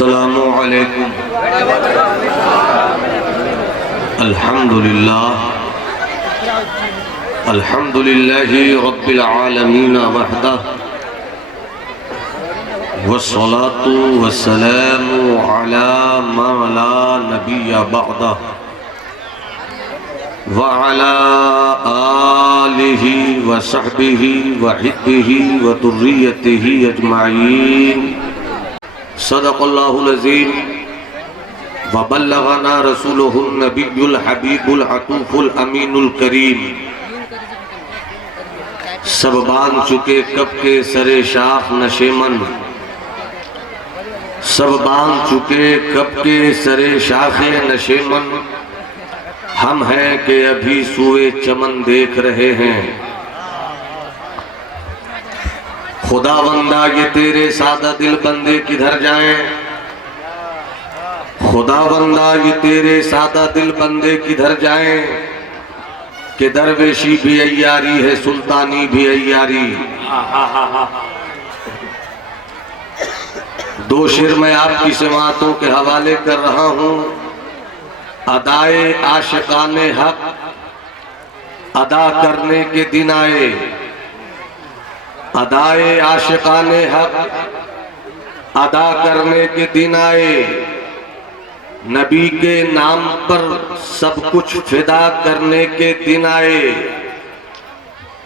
अस्सलामु अलैकुम। अल्हम्दुलिल्लाहि रब्बिल आलमीन वहदह वस्सलातु वस्सलामु अला मा ला नबिय्य बअदह व अला आलिहि व सहबिहि व हिब्बिहि व दुर्रियतिहि अजमाईन। सदक़ल्लाहुल अज़ीम व बल्लगना रसूलुहुन नबियुल हबीबुल अतूफुल अमीनुल करीम। सब बांध चुके कब के सरे शाख नशेमन, सब बांध चुके कब के सरे शाखे नशेमन। हम हैं कि अभी सूए चमन देख रहे हैं। खुदावंदा ये तेरे सादा दिल बंदे किधर जाएं, खुदावंदा ये तेरे सादा दिल बंदे किधर जाएं। कि दरवेशी भी अय्यारी है, सुल्तानी भी अय्यारी। दो शेर मैं आपकी समातों के हवाले कर रहा हूं। अदाए आशिकाने हक अदा करने के दिन आए, अदाए आशिकाने हक अदा करने के दिन आए। नबी के नाम पर सब कुछ फिदा करने के दिन आए।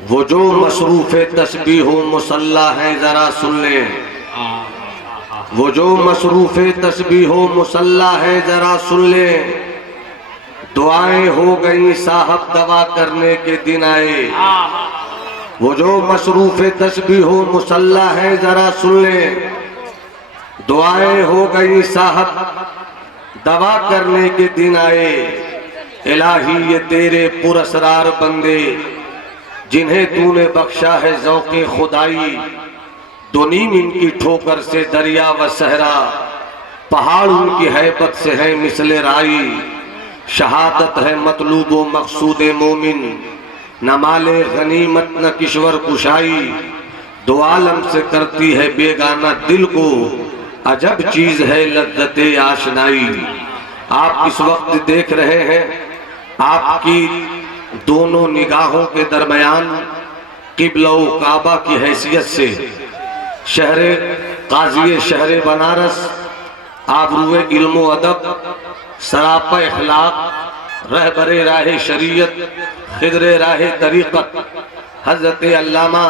वो जो मसरूफ़ तस्बीह मुसल्ला है जरा सुन लें, वो जो मसरूफ़ तस्बीह मुसल्ला है जरा सुन लें। दुआएं हो गई साहब दवा करने के दिन आए। वो जो मसरूफ़ तस्बीह मुसल्ला है जरा सुन लें। दुआएं हो गई साहब दवा करने के दिन आए। इलाही ये तेरे पुरस्रार बंदे जिन्हें तूने बख्शा है ज़ौक़े खुदाई। दो नीम इनकी ठोकर से दरिया व सहरा, पहाड़ उनकी हैबत से है मिसले राई। शहादत है मतलूब व मकसूद मोमिन, न माले गनीमत न किश्वर कुशाई। दो आलम से करती है बेगाना दिल को, अजब चीज है लज्जते आशनाई। आप इस वक्त देख रहे हैं आपकी दोनों निगाहों के दरमियान क़िबला व काबा की हैसियत से शहरे काज़ी शहरे बनारस, आबरूए इल्म व अदब, सरापा इखलाक, रहबरे राहे शरीयत, खिदरे राहे तरीक़त, हज़रत अल्लामा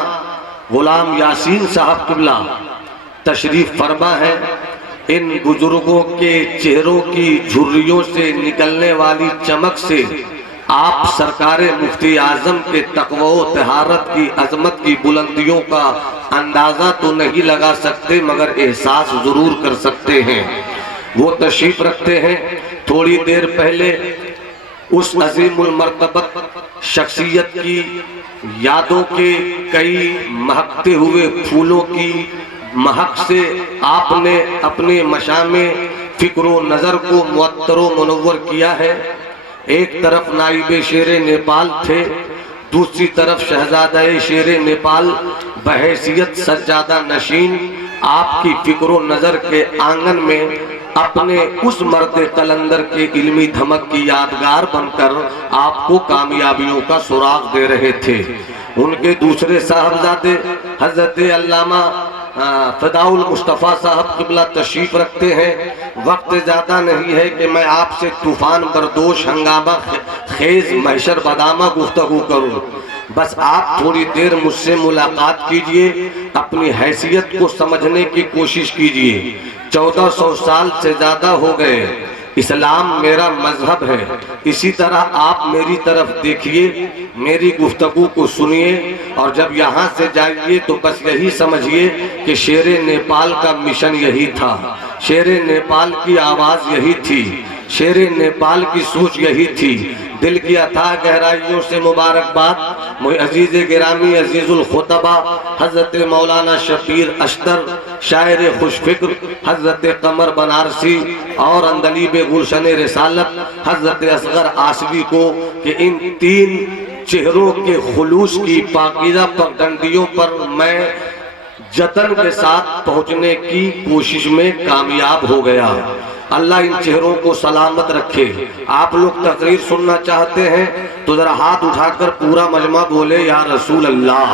गुलाम यासीन साहब क़िबला तशरीफ फरमा है। इन बुजुर्गों के चेहरों की झुर्रियों से निकलने वाली चमक से आप सरकारे मुफ्ती आजम के तक़वा व तहारत की अजमत की बुलंदियों का अंदाज़ा तो नहीं लगा सकते, मगर एहसास ज़रूर कर सकते हैं। वो तशरीफ रखते हैं। थोड़ी देर पहले उस अज़ीमुल मर्तबत शख्सियत की यादों के कई महकते हुए फूलों की महक से आपने अपने मशामे फिक्रो नज़र को मुअत्तरो मुनव्वर किया है। एक तरफ नाइबे शेरे नेपाल थे, दूसरी तरफ शहजादा शेरे नेपाल बहैसियत सज्जादा नशीन आपकी फिक्रो नज़र के आंगन में अपने उस मर्द कलंदर के इल्मी धमक की यादगार बनकर आपको कामयाबियों का सुराग दे रहे थे। उनके दूसरे साहबजादे हजरत अल्लामा फ़दाउल मुस्तफ़ा साहब क़िबला तशरीफ़ रखते हैं। वक्त ज़्यादा नहीं है कि मैं आपसे तूफ़ान बरदोश हंगामा खेज़ महशर बदामा गुफ्तगू करूँ। बस आप थोड़ी देर मुझसे मुलाकात कीजिए, अपनी हैसियत को समझने की कोशिश कीजिए। 1400 साल से ज़्यादा हो गए, इस्लाम मेरा मजहब है। इसी तरह आप मेरी तरफ देखिए, मेरी गुफ्तगू को सुनिए और जब यहाँ से जाइए तो बस यही समझिए कि शेरे नेपाल का मिशन यही था, शेरे नेपाल की आवाज़ यही थी, शेरे नेपाल की सोच यही थी। दिल की अथाह गहराइयों से मुबारकबाद मुझे अजीज़ गिरामी अजीज़ुल खुतबा हज़रत मौलाना शबीर अश्तर शायर खुशफिक्र हज़रत कमर बनारसी और अंदलीब गुलशन रिसालत हज़रत असगर आसवी को कि इन तीन चेहरों के खुलूस की पाकीज़ा पगडंडियों पर मैं जतन के साथ पहुंचने की कोशिश में कामयाब हो गया। अल्लाह इन चेहरों को सलामत रखे। आप लोग तकरीर सुनना चाहते हैं तो जरा हाथ उठाकर पूरा मजमा बोले या रसूल अल्लाह।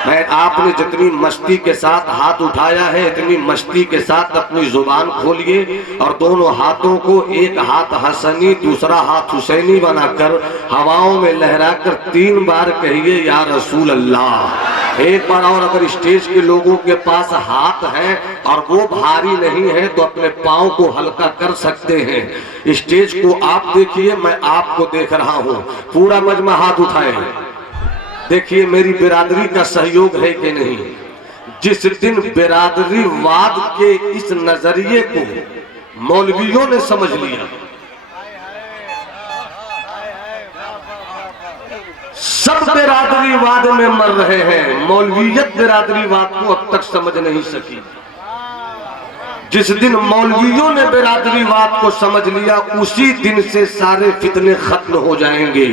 मैं आपने जितनी मस्ती के साथ हाथ उठाया है इतनी मस्ती के साथ अपनी जुबान खोलिए और दोनों हाथों को एक हाथ हसनी दूसरा हाथ हुसैनी बनाकर हवाओं में लहराकर 3 बार कहिए या रसूल अल्लाह। एक बार और अगर स्टेज के लोगों के पास हाथ है और वो भारी नहीं है तो अपने पाँव को हल्का कर सकते हैं। स्टेज को आप देखिए, मैं आपको देख रहा हूँ। पूरा मजमा हाथ उठाए, देखिए मेरी बिरादरी का सहयोग है कि नहीं। जिस दिन बिरादरीवाद के इस नजरिए को मौलवियों ने समझ लिया, सब बिरादरीवाद में मर रहे हैं, मौलवियत बिरादरीवाद को अब तक समझ नहीं सकी। जिस दिन मौलवियों ने बिरादरीवाद को समझ लिया उसी दिन से सारे फितने खत्म हो जाएंगे।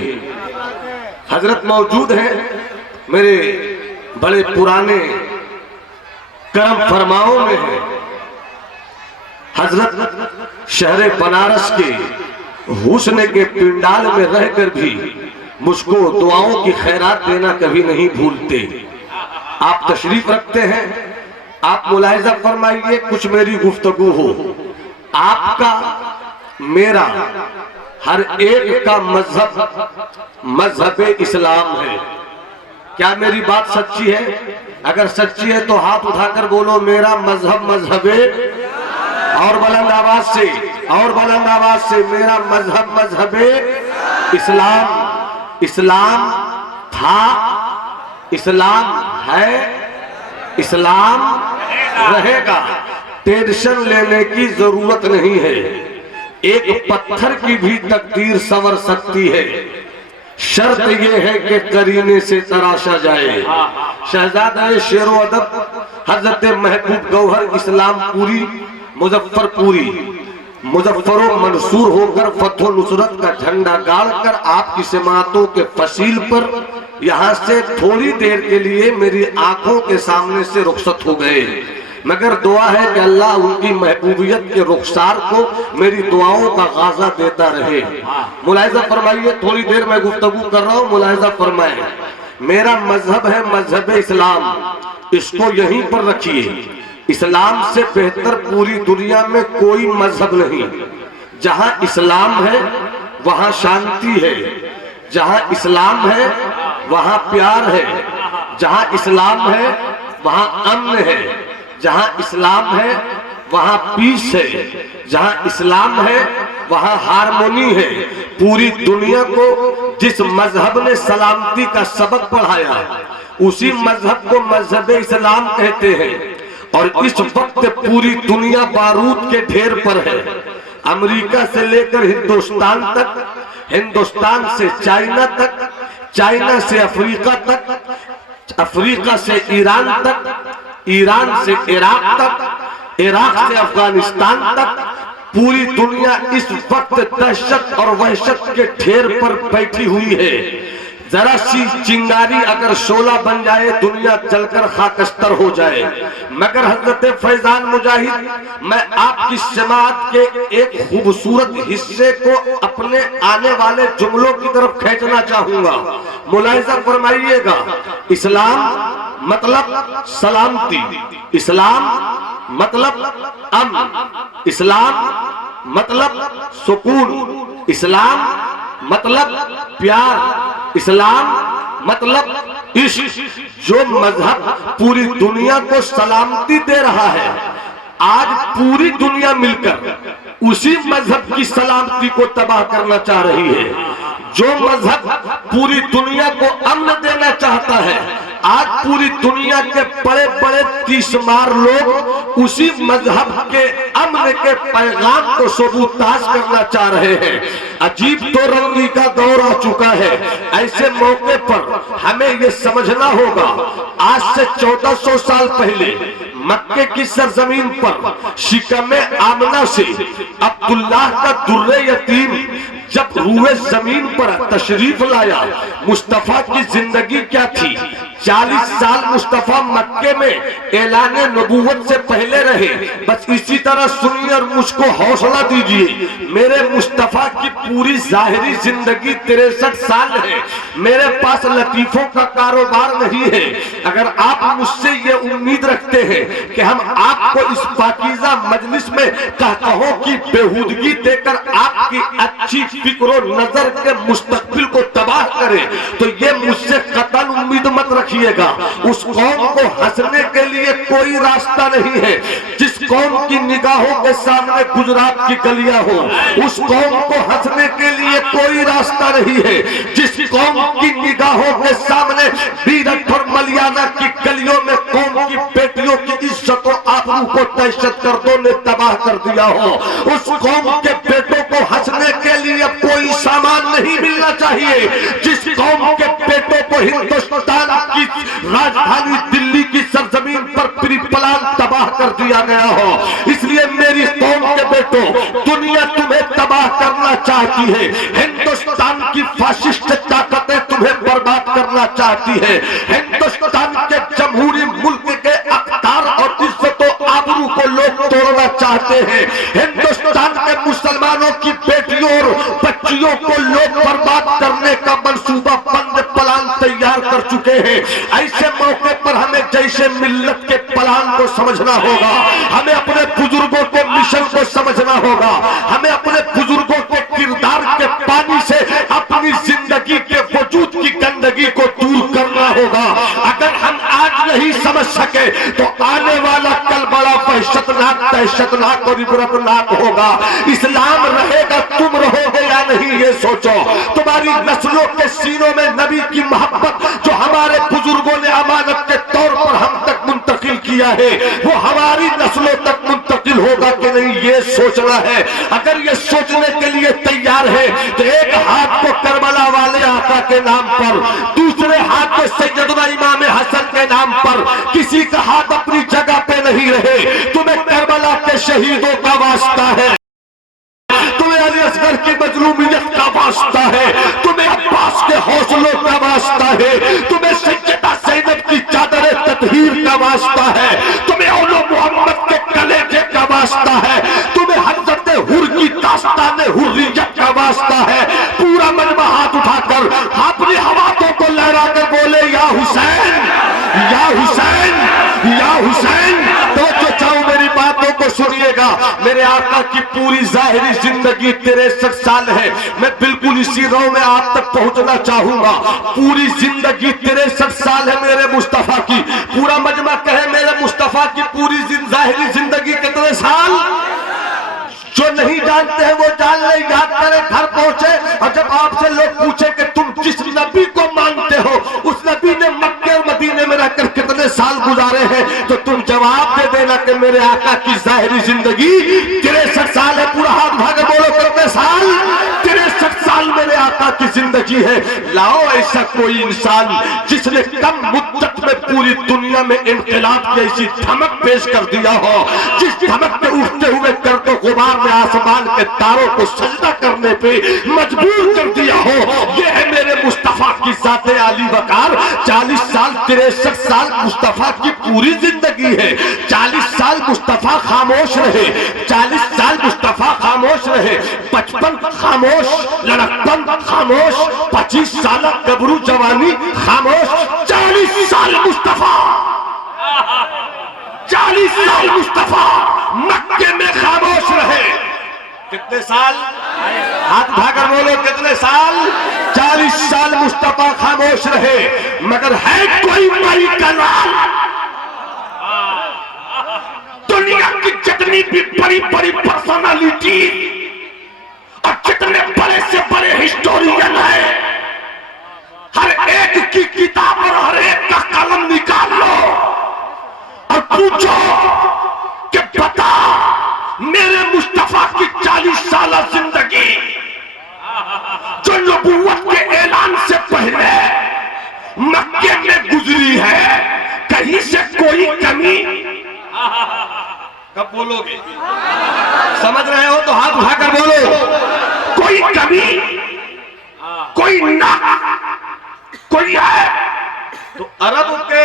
हजरत मौजूद हैं, मेरे बड़े पुराने करम फरमाओं में है। हजरत शहर बनारस के हुस्न के पिंडाल में रहकर भी मुझको दुआओं की खैरात देना कभी नहीं भूलते। आप तशरीफ रखते हैं, आप मुलाहिजा फरमाइए, कुछ मेरी गुफ्तगू हो। आपका मेरा हर एक का मजहब इस्लाम है। क्या मेरी बात सच्ची है? अगर सच्ची है तो हाथ उठाकर बोलो मेरा मजहब और बुलंद आवाज से, और बुलंद आवाज से, मेरा मजहब इस्लाम। इस्लाम था, इस्लाम है, इस्लाम रहेगा। टेंशन लेने की जरूरत नहीं है। एक पत्थर की भी तकदीर संवर सकती है, शर्त यह है कि करीने से तराशा जाए। शहजादा शेरो अदब हजरत महबूब गौहर इस्लामपुरी मुजफ्फरपुरी मुजफ्फरो मंसूर होकर फतो नुसरत का झंडा गाड़कर आपकी समातों के फसील पर यहाँ से थोड़ी देर के लिए मेरी आंखों के सामने से रुखसत हो गए। मगर दुआ है कि अल्लाह उनकी महबूबियत के रुखसार को मेरी दुआओं का गाजा देता रहे। मुलाहिजा फरमाइए, थोड़ी देर मैं गुफ्तगू कर रहा हूँ, मुलाहिजा फरमाए। मेरा मजहब है मजहब इस्लाम, इसको यहीं पर रखिए। इस्लाम से बेहतर पूरी दुनिया में कोई मजहब नहीं। जहाँ इस्लाम है वहाँ शांति है, जहाँ इस्लाम है वहाँ प्यार है, जहाँ इस्लाम है वहाँ अमन है, जहाँ इस्लाम है वहाँ पीस है, जहाँ इस्लाम है वहाँ हारमोनी है। पूरी दुनिया को जिस मजहब ने सलामती का सबक पढ़ाया उसी मजहब को मजहब इस्लाम कहते हैं। और इस वक्त पूरी दुनिया बारूद के ढेर पर है। अमेरिका से लेकर हिंदुस्तान तक, हिंदुस्तान से चाइना तक, चाइना से अफ्रीका तक, अफ्रीका से ईरान तक, ईरान से इराक तक, इराक से अफगानिस्तान तक, पूरी दुनिया इस वक्त दहशत और वहशत के ढेर पर बैठी हुई है। जरा सी चिंगारी अगर शोला बन जाए दुनिया जलकर खाकस्तर हो जाए। मगर हजरत फैजान मुजाहिद, मैं आपकी समात के एक खूबसूरत हिस्से को अपने आने वाले जुमलों की तरफ खींचना चाहूंगा। मुलाहिजा फरमाइएगा, इस्लाम मतलब सलामती, इस्लाम मतलब अमन, इस्लाम मतलब सुकून, इस्लाम मतलब प्यार, इस्लाम मतलब इश्क। जो मजहब पूरी दुनिया को सलामती दे रहा है, आज पूरी दुनिया मिलकर उसी मजहब की सलामती को तबाह करना चाह रही है। जो मजहब पूरी दुनिया को अमन देना चाहता है, आज पूरी दुनिया के बड़े बड़े तीसमार लोग उसी मजहब के अमन के पैगाम को सबूताज करना चाह रहे हैं। अजीब तो रंगी का दौर आ चुका है। ऐसे मौके पर हमें ये समझना होगा, आज से 1400 साल पहले मक्के की सरजमीन पर शिकमे आमना से अब्दुल्लाह का दुर्रे यतीम जब रूए जमीन पर तशरीफ लाया, मुस्तफा की जिंदगी क्या थी? 40 साल मुस्तफा मक्के में ऐलान नबूवत से पहले रहे। बस इसी तरह सुनिए और मुझको हौसला दीजिए। मेरे मुस्तफा की पूरी जाहिरी जिंदगी 63 साल है। मेरे पास लतीफों का कारोबार नहीं है। अगर आप मुझसे ये उम्मीद रखते हैं कि हम आपको इस पाकीज़ा मजलिस में कहकहों की बेहूदगी देकर आपकी अच्छी फिक्र नजर के मुस्तकबिल को तबाह करें, तो ये मुझसे कतई उम्मीद मत रखिएगा। उस कौम को हंसने के लिए कोई रास्ता नहीं है जिस कौम की निगाहों के सामने गुजरात की गलियां हो। उस कौम को हंसने के लिए कोई रास्ता नहीं है जिस कौम की निगाहों के सामने बीरठ और मलियाना की गलियों में कौम की बेटियों की इज्जत और आबरू को दहशतगर्दों ने तबाह कर दिया हो। उस कौम के बेटों को हंसने के लिए कोई सामान नहीं मिलना चाहिए जिस कौम के बेटों को हिंदुस्तान की राजधानी दिल्ली की सरजमीन पर प्लान तबाह कर दिया गया हो। इसलिए मेरी कौम के बेटों, दुनिया तुम्हें तबाह करना चाहती है। हिंदुस्तान की फाशिस्ट ताकतें तुम्हें बर्बाद करना चाहती है। हिंदुस्तान के जमहूरी मुल्क के अख्तार और इज्जत और आबरू को लोग तोड़ना चाहते हैं। हिंदुस्तान के मुसलमानों की बेटियों और बच्चियों को लोग बर्बाद करने का मंसूबा बंद प्लान तैयार कर चुके हैं। ऐसे मौके पर हमें जैसे मिल्लत के प्लान को समझना होगा, हमें अपने बुजुर्गों के मिशन को समझना होगा, हमें अपने बुजुर्गों के किरदार के पानी से अपनी जिंदगी के वजूद की गंदगी को दूर करना होगा। अगर हम आज नहीं समझ सके तो आने वाला कल बड़ा दहशतनाक और इबरतनाक होगा। इस्लाम रहेगा, तुम रहोगे या नहीं ये सोचो। तुम्हारी नस्लों के सीनों में नबी की मोहब्बत जो हमारे बुजुर्गों ने अमानत के तौर पर हम तक मुंतकिल किया है, वो हमारी नस्लों तक मुंतकिल होगा कि नहीं ये सोचना है। अगर ये सोचने के लिए तैयार है तो एक हाथ को करबला वाले आका के नाम पर, दूसरे हाथ को सैयदना इमाम हसन के नाम पर, किसी का हाथ अपनी जगह पे नहीं रहे। तुम्हें करबला के शहीदों का वास्ता है, तुम्हें अली असगर की मजलूमियत का वास्ता है, तुम्हें अब्बास के हौसलों का वास्ता है, तुम्हें सैयदा ज़ैनब की चादर ततहीर का वास्ता है, तुम्हें औलो मोहम्मद के कलेजे का वास्ता है, तुम्हें हज़रत हुर की दास्तान हुर्रियत का वास्ता है। पूरा मजमा हाथ उठाकर अपनी हवातों को लहरा कर बोले या हुसैन, या हुसैन, या हुसैन। तो जो चाहूं मेरी बातों को सुनिएगा। मेरे आका की पूरी जाहिरी जिंदगी 63 साल है। मैं बिल्कुल इसी रो में आप तक पहुंचना चाहूंगा। पूरी जिंदगी 63 साल है मेरे मुस्तफा की। पूरा मजमा कहे मेरे मुस्तफा की पूरी जाहिरी जिंदगी कितने साल? जो नहीं जानते हैं वो जान ले, याद करें, घर पहुंचे और जब आपसे लोग पूछे कि तुम जिस नबी को मानते हो उस नबी ने मक्के और मदीने में रहकर कितने साल गुजारे हैं, तो तुम जवाब दे देना कि मेरे आका की जाहिरी जिंदगी 63 साल है। पूरा हाथ उठाकर बोलो कितने साल? 63 साल मेरे आका की जिंदगी है। लाओ ऐसा कोई इंसान जिसने कम मुद्दत में पूरी दुनिया में इनकलाब की ऐसी धमक पेश कर दिया हो, जिस धमक के उठते हुए करतो गुबार ने आसमान के तारों को सजदा करने पे मजबूर कर दिया हो। यह है मेरे मुस्तफा की जाते आली वकार। 40 साल 63 साल मुस्तफा की पूरी जिंदगी है। 40 साल मुस्तफा खामोश रहे, 40 साल मुस्तफा खामोश रहे, 55 खामोश, लड़कपन खामोश, 25 साल गबरू जवानी खामोश, 40 साल मुस्तफा, 40 साल मुस्तफा मक्के में खामोश रहे। कितने साल? हाथ उठाकर बोलो कितने साल? 40 साल मुस्तफा खामोश रहे। मगर है कोई माई का लाल, दुनिया की जितनी भी बड़ी बड़ी पर्सनालिटी और जितने बड़े से बड़े हिस्टोरियन है, हर एक की किताब और हर एक का कलम निकाल लो और पूछो कि बता मेरे मुस्तफा की 40 साल जिंदगी जो नबूवत के ऐलान से पहले मक्के में गुजरी है, कहीं से कोई कमी? कब बोलोगे? समझ रहे हो तो हाथ उठाकर बोलो। कोई कमी, कोई नक, कोई है। तो अरब के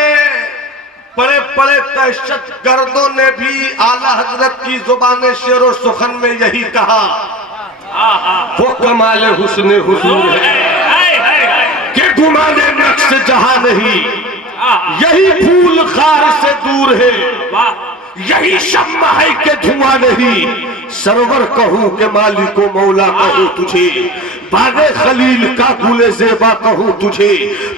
बड़े बड़े दहशत गर्दों ने भी आला हजरत की जुबान शेर सुखन में यही कहा, वो कमाल हुस्न हुजूर है कि गुमाने नक्श जहां नहीं, यही फूल खार से दूर है, यही शम्मा है कि धुआं नहीं। सरवर कहूं के मालिको मौला कहूं तुझे, बागे खलील का गुले ज़ेबा कहूं तुझे,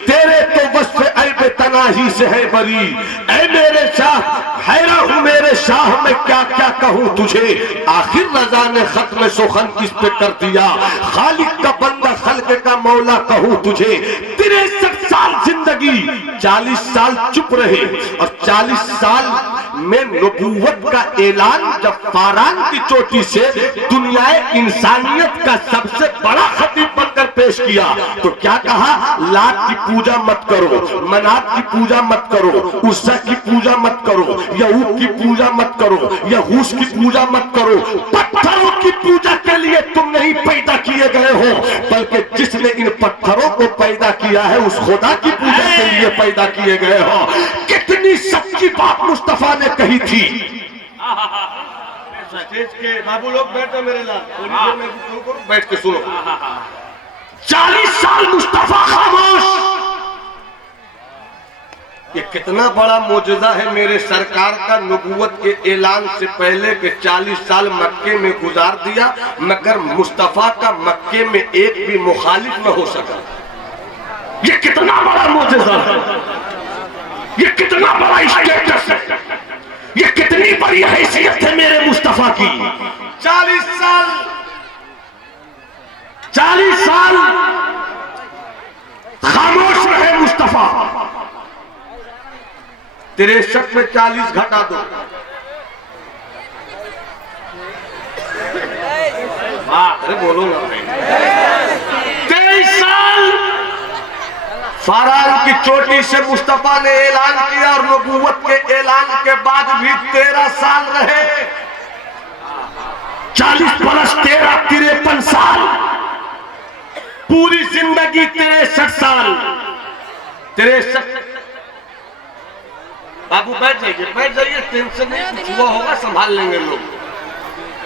तेरे तो वस्फ़ ऐब तनाही से है बरी। ऐ मेरे शाह हैरान हूं मेरे शाह, मैं क्या क्या कहूं तुझे। आखिर रज़ा ने खत्म सुखन किस पे कर दिया, खालिक का बंदा खल्क़ का मौला कहूं तुझे। 63 साल जिंदगी, 40 साल चुप रहे और 40 साल में नबूवत का ऐलान जब फारान की चोटी से दुनियाए इंसानियत का सबसे बड़ा खतीब बनकर पेश किया तो क्या कहा, लात की पूजा मत करो, मनात की पूजा मत करो, उस्सा की पूजा मत करो, यहूद की पूजा मत करो, यहूस की पूजा मत करो। पत्थरों की पूजा के लिए तुम नहीं पैदा किए गए हो, बल्कि जिसने इन पत्थरों को पैदा किया है उस खुदा की पूजा के लिए पैदा किए गए हो। कितनी सच्ची बात मुस्तफा ने कही थी। के बाबू लोग बैठो मेरे लाल, बैठ के सुनो। 40 साल मुस्तफा खामोश, ये कितना बड़ा मौजूदा है मेरे सरकार का। नबूवत के ऐलान से पहले के 40 साल मक्के में गुजार दिया, मगर मुस्तफा का मक्के में एक भी मुखालिफ न हो सका। ये कितना बड़ा मौजूदा है, ये कितना बड़ा स्टेटस है, ये कितनी बड़ी हैसियत है मेरे मुस्तफा की। 40 साल 40 साल खामोश रहे मुस्तफा। 63 में 40 घटा दो, अरे बोलो ना। 23 साल फारान की चोटी से मुस्तफा ने ऐलान किया और नबूवत के ऐलान के बाद भी 13 साल रहे। 40 प्लस 13 53 साल, पूरी जिंदगी 63 साल। 63 बाबू बैठ जाइए, टेंशन नहीं, कुछ हुआ होगा संभाल लेंगे लोग।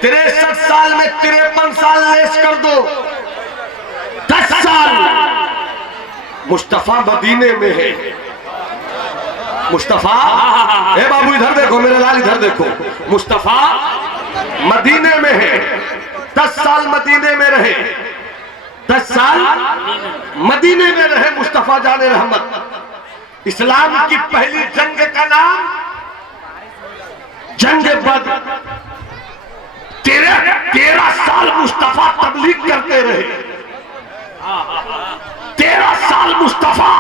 63 साल में 53 साल लेस कर दो, 10 साल मुस्तफा मदीने में है। मुस्तफा, ए बाबू इधर देखो मेरे लाल, इधर देखो, मुस्तफा मदीने में है। 10 साल मदीने में रहे, 10 साल मदीने में रहे मुस्तफा जाने रहमत। इस्लाम की पहली जंग का नाम जंग बद्र। 13 साल मुस्तफा तबलीग करते रहे। 13 साल मुस्तफा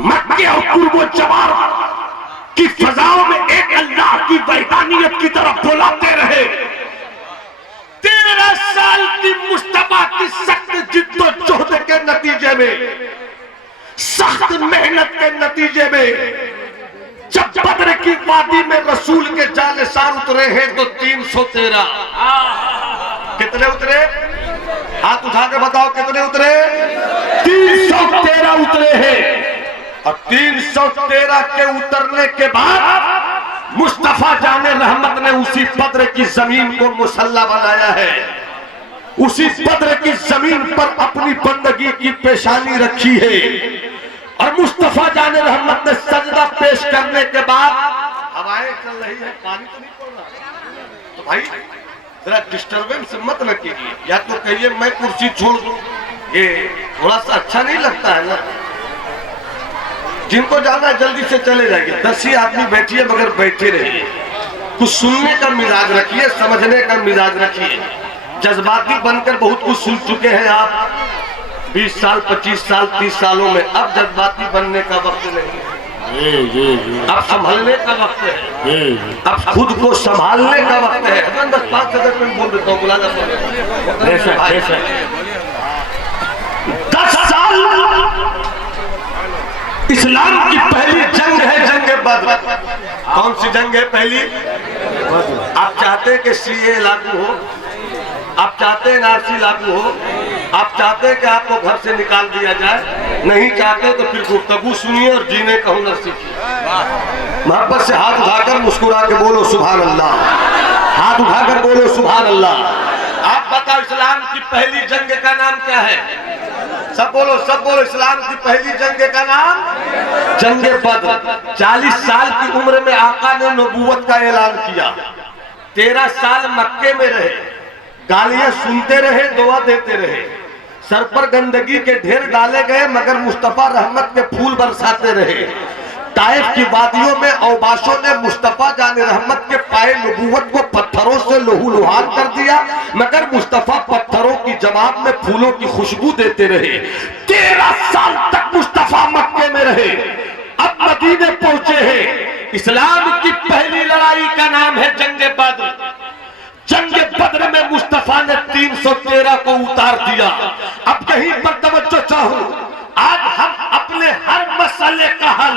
मक्के और कुर्बो जवार की फजाओं में एक अल्लाह की वहदानियत की तरफ बुलाते रहे। 13 साल की मुस्तफा की सख्त जिद्दोजहद के नतीजे में, सख्त मेहनत के नतीजे में, जब बद्र की वादी में रसूल के जानिसार उतरे हैं तो 313। कितने उतरे? हाथ उठा के बताओ कितने उतरे? 313 उतरे हैं। और 313 के उतरने के बाद मुस्तफा जाने रहमत ने उसी बद्र की जमीन को मुसल्ला बनाया है। उसी बद्र की जमीन पर अपनी बंदगी की पेशानी रखी है। और मुस्तफा जाने रहमत ने सजदा पेश करने के बाद, हवाएं चल रही है, पानी तो नहीं पड़ रहा, तो भाई जरा डिस्टर्बेंस मत न कीजिए, या तो कहिए मैं कुर्सी छोड़ दूं, ये थोड़ा सा अच्छा नहीं लगता है ना। जिनको जाना जल्दी से चले जाइए, 10 ही आदमी बैठिए मगर बैठे रहिए। कुछ सुनने का मिजाज रखिए, समझने का मिजाज रखिए। जज्बाती बनकर बहुत कुछ सुन चुके हैं आप 20 साल 25 साल 30 सालों में। अब जज्बाती बनने का वक्त नहीं है, अब संभलने का वक्त है, अब खुद को संभालने का वक्त है। बस 5 मिनट बोल देता हूँ, बुलाना पड़ेगा। 10 साल इस्लाम की पहली जंग है, जंग बद्र। कौन सी जंग है पहली? आप चाहते हैं कि सीए लागू हो, आप चाहते हैं एनआरसी लागू हो, आप चाहते हैं कि आपको घर से निकाल दिया जाए, नहीं चाहते तो फिर गुफ्तगू सुनिए और जीने का हुनर सीखिए। मोहब्बत से हाथ उठाकर मुस्कुरा के बोलो सुभान अल्लाह, हाथ उठाकर बोलो सुभान अल्लाह। आप बताओ इस्लाम की पहली जंग का नाम क्या है? सब बोलो इस्लाम की पहली जंग का नाम जंग बद्र। 40 साल की उम्र में आका ने नबूवत का ऐलान किया। 13 साल मक्के में रहे, गालियां सुनते रहे, दुआ देते रहे, सर पर गंदगी के ढेर डाले गए मगर मुस्तफा रहमत के फूल बरसाते रहे। ताइफ की वादियों में औबाशों ने मुस्तफा जाने रहमत के पाए नबूवत को पत्थरों से लहूलुहान कर दिया मगर मुस्तफा पत्थरों की जवाब में फूलों की खुशबू देते रहे। 13 साल तक मुस्तफा मक्के में रहे, अब मदीने पहुंचे हैं। इस्लाम की पहली लड़ाई का नाम है जंग बद्र। जंग बद्र में मुस्तफा ने 313 को उतार दिया। अब कहीं पर तवज्जो चाहूं, आज हम अपने हर मसले का हल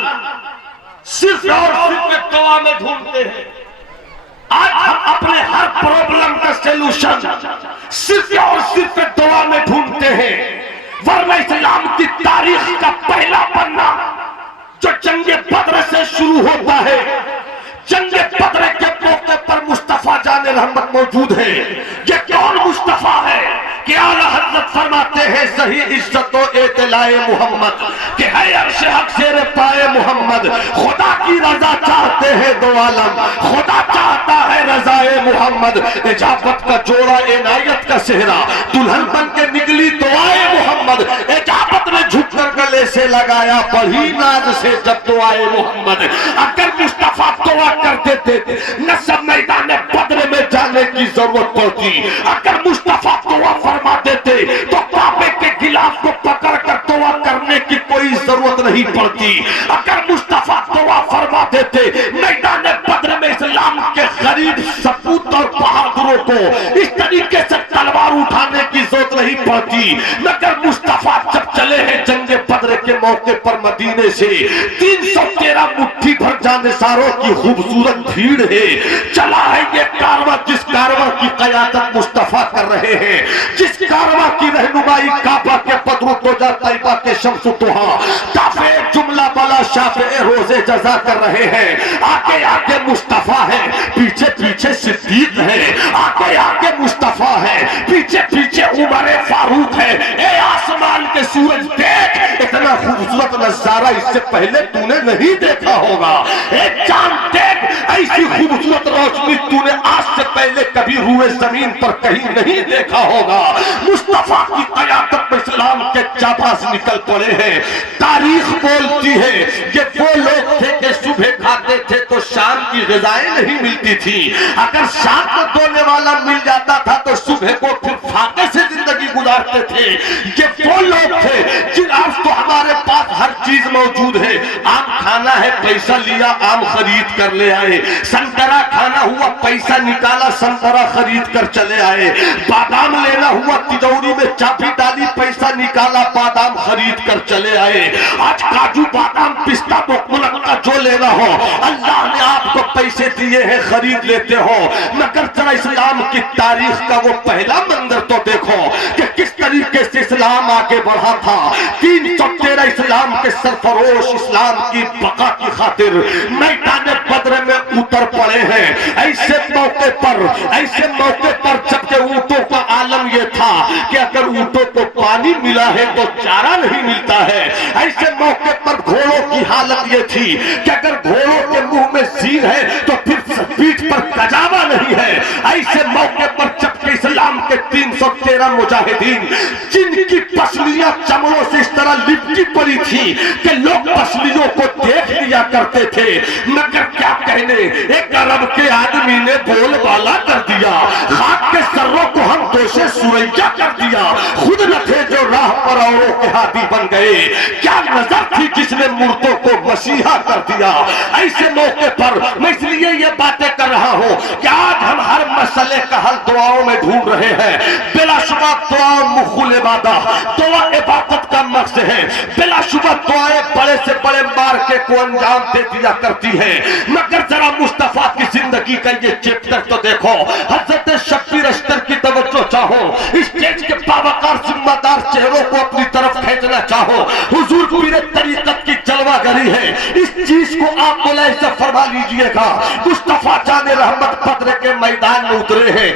सिर्फ और सिर्फ दुआ में ढूंढते हैं। आज हम अपने हर प्रॉब्लम का सलूशन सिर्फ और सिर्फ दुआ में ढूंढते हैं। वरना इस्लाम की तारीख का पहला पन्ना जो जंग बद्र से शुरू होता है, जंग बद्र के मौके पर मुस्तफा जाने रहमत मौजूद है। ये कौन मुस्तफा है कि आला हज़रत फरमाते हैं सही इज्जत व एतलाए मोहम्मद कि है अर्श हक शेर पाए मोहम्मद। खुदा की रजा चाहते हैं दो आलम, खुदा चाहता है रजाए मोहम्मद। इजाबत का जोड़ा इनायत का सेहरा, दुल्हन बन के निकली दुआए मोहम्मद। इजाबत ने झुककर गले से लगाया बड़ी नाज से जब दुआए मोहम्मद। अगर मुस्तफा दुआ करते थे न सब मैदान बद्र में जाने की जरूरत पड़ती। अगर मुस्तफा दुआ फरमा देते तो काबे के गिलाफ को पकड़ कर दुआ करने की कोई जरूरत नहीं पड़ती। अगर मुस्तफा दुआ फरमा देते मैदान बद्र में इस्लाम के गरीब सपूत और बहादुरों को इस तरीके से तलवार उठाने की जरूरत नहीं पड़ती। मगर मुस्तफा जब चले हैं जंग बद्र के मौके पर मदीने से 313 मुट्ठी भर जानिसारों की खूबसूरत भीड़ है। चला है ये कारवां, जिस कारवां की क़यादत मुस्तफा कर रहे हैं, जिस कारवां की रहनुमाई काबा के बद्र तोजा तैयबा के शम्स तुहा काफे जुमला वाला शाफे रोजे जजा कर रहे हैं। आगे आगे मुस्तफा है, पीछे पीछे सिद्दीक है। आगे आगे मुस्तफा है, पीछे पीछे उमर फारूक है। ए आसमान के सूरज देख, इतना खूबसूरत नजारा इससे पहले तूने नहीं देखा होगा। ए चांद देख, ऐसी खूबसूरत रोशनी तूने आज से पहले कभी रूए जमीन पर कहीं नहीं देखा होगा। मुस्तफा की क़यादत में इस्लाम के जाबाज निकल पड़े हैं। तारीख बोलती है ये वो लोग थे कि सुबह खाते थे तो शाम की ग़िज़ाएं नहीं मिलती थी। अगर शाम को धोने वाला मिल जाता था तो सुबह को फिर फाके से जिंदगी गुजारते थे। ये वो लोग थे जिन आज तो हमारे पास हर चीज मौजूद है। आम खाना है, पैसा लिया आम खरीद कर ले आए। संतरा खाना हुआ, पैसा निकाला संतरा खरीद कर चले आए। बादाम लेना हुआ, तिजोरी में चाबी डाली, पैसा निकाला बादाम खरीद कर चले आए। आज काजू बादाम पिस्ता मुनक्का जो लेना हो अल्लाह ने आपको पैसे दिए हैं, खरीद लेते हो। मगर जरा इस्लाम की तारीख का वो पहला मंजर तो देखो कि किस तरीके से इस्लाम आगे बढ़ा था। 313 इस्लाम के सरफरोश इस्लाम की बका की खातिर मैदान बद्र में उतर पड़े हैं। ऐसे मौके पर जबकि ऊंटों का आलम यह था कि अगर ऊंटों को पानी मिला है तो चारा नहीं मिलता है। ऐसे मौके पर घोड़ों की हालत यह थी कि अगर घोड़ों के मुंह में सींग है तो फिर पीठ पर कजावा नहीं है। ऐसे मौके पर जबकि इस्लाम के 313 मुजाहिदीन जिनकी पसलियां चमड़ों से इस तरह लिपटी पड़ी थी कि लोग पसलियों को देख लिया करते थे। मगर क्या कहने, एक अरब के आदमी ने बोलबाला कर दिया। खाक के सर्रों को हम दोषे सुरैया कर दिया। खुद न थे जो राह पर औरों के हाथी बन गए। क्या नजर थी जिसने मुर्दों को मसीहा कर दिया। ऐसे मौके पर मैं इसलिए ये बातें कर रहा हूँ कि आज हम हर मसले का हल दुआओं में ढूंढ रहे हैं। बिलाशुबा दुआ मुखुल इबादत, दुआ इबादत का अल्लाह से है। बिलाशुबा दुआएं बड़े से बड़े मार्के को अंजाम दे दिया करती है, मगर जरा मुस्तफा की जिंदगी का ये चैप्टर तो देखो। हजरत शब्बीर अख्तर की तवज्जो चाहो, स्टेज के बावकार जिम्मेदार चेहरों को अपनी तरफ खींचना चाहो, हुजूर पीरे तरीकत की जलवागरी है, इस चीज को आप मुलाहिजा फरमा लीजिएगा। मुस्तफा जाने रहमत बद्र के मैदान में उतरे हैं,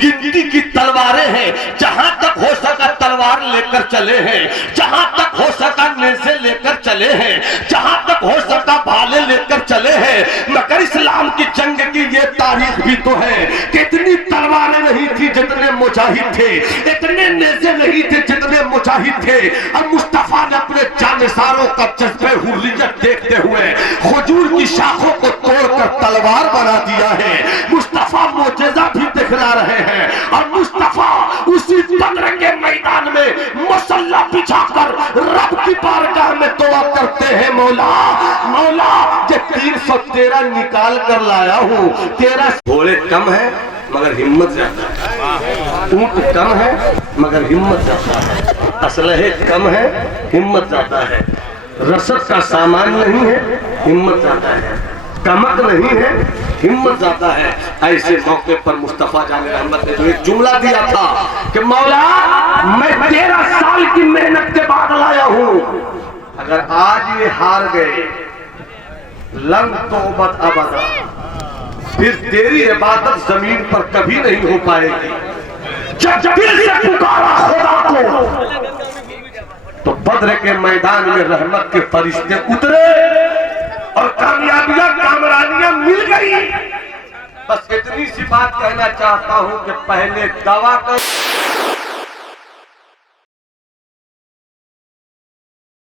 गिनती की तलवारें हैं, जहां तक हो सका तलवार लेकर चले हैं, जहां तक हो सका नेज़े लेकर चले हैं, जहां तक हो सका भाले लेकर चले हैं। मगर इस्लाम की जंग की ये तारीख भी तो है कि इतनी तलवारें नहीं थी जितने मुजाहिद थे, इतने नेज़े नहीं थे जितने मुजाहिद थे। अब मुस्तफा ने अपने जानिसारों का जज्बे हुर्रियत देखते हुए हुजूर की शाखों को तोड़कर तलवार बना दिया है। मुस्तफा मोजेजा भी दिखला रहे हैं और मुस्तफा उसी बद्र के मैदान में मुसल्ला बिछाकर रब की बारगाह में दुआ करते हैं, मौला मौला ये 313 निकाल कर लाया हूँ तेरा। घोड़े कम है मगर हिम्मत ज्यादा है, ऊंट कम है मगर हिम्मत ज्यादा है, असलहे कम है हिम्मत ज्यादा है, रसद का सामान नहीं है हिम्मत ज्यादा है, कमक नहीं है हिम्मत ज्यादा है। ऐसे मौके पर मुस्तफा जाने रहमत ने जो एक जुमला दिया था कि मौला मैं 13 साल की मेहनत के बाद लाया हूं, अगर आज ये हार गए लन तौबत अबदा, फिर तेरी इबादत जमीन पर कभी नहीं हो पाएगी। जब दिल से पुकारा खुदा को तो बद्र के मैदान में रहमत के फरिश्ते उतरे और कामयाबियां कामरानियां मिल गई। बस इतनी सी बात कहना चाहता हूं कि पहले दवा कर